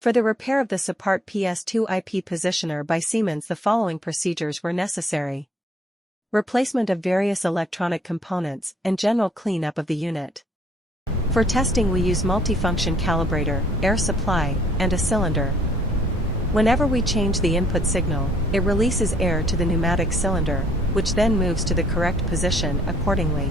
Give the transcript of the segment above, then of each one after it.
For the repair of the Sipart Ps2 IP positioner by Siemens, the following procedures were necessary. Replacement of various electronic components and general cleanup of the unit. For testing we use multifunction calibrator, air supply, and a cylinder. Whenever we change the input signal, it releases air to the pneumatic cylinder, which then moves to the correct position accordingly.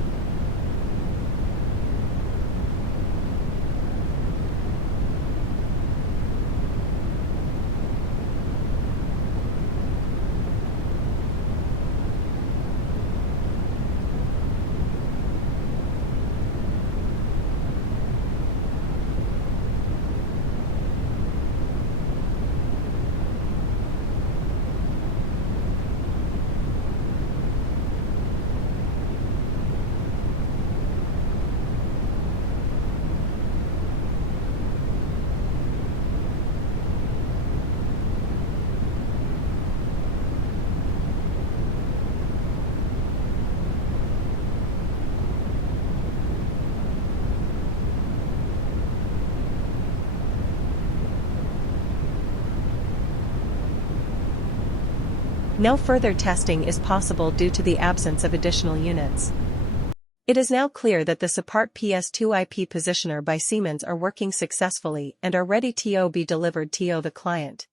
No further testing is possible due to the absence of additional units. It is now clear that the Sipart Ps2 IP positioner by Siemens are working successfully and are ready to be delivered to the client.